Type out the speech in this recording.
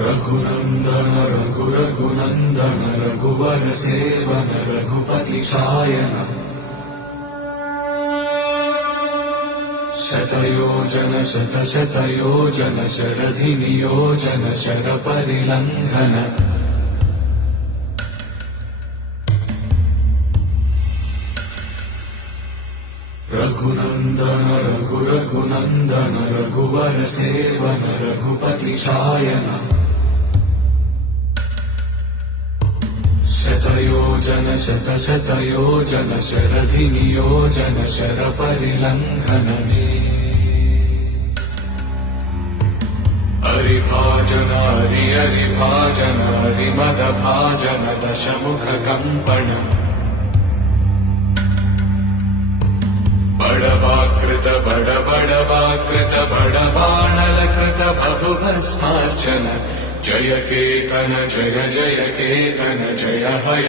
रघुनन्दन रघुनन्दन रघुवर सेवन रघुपति शायन शतयोजन शतशतयोजन शरधि नियोजन शरपरिलङ्घन रघुनन्दन रघुनन्दन रघुवर सेवन रघुपति शायन शतयोजन शतशतयोजन शरधि नियोजन शरपरिलङ्घन हरिभाजन हरिभाजन हरिमदभाजन दशमुख कम्पण बड़वाकृत बड़वाकृत बड़बाणलकृत बहुभस्मार्चन जय केतन जय जय केतन जय हय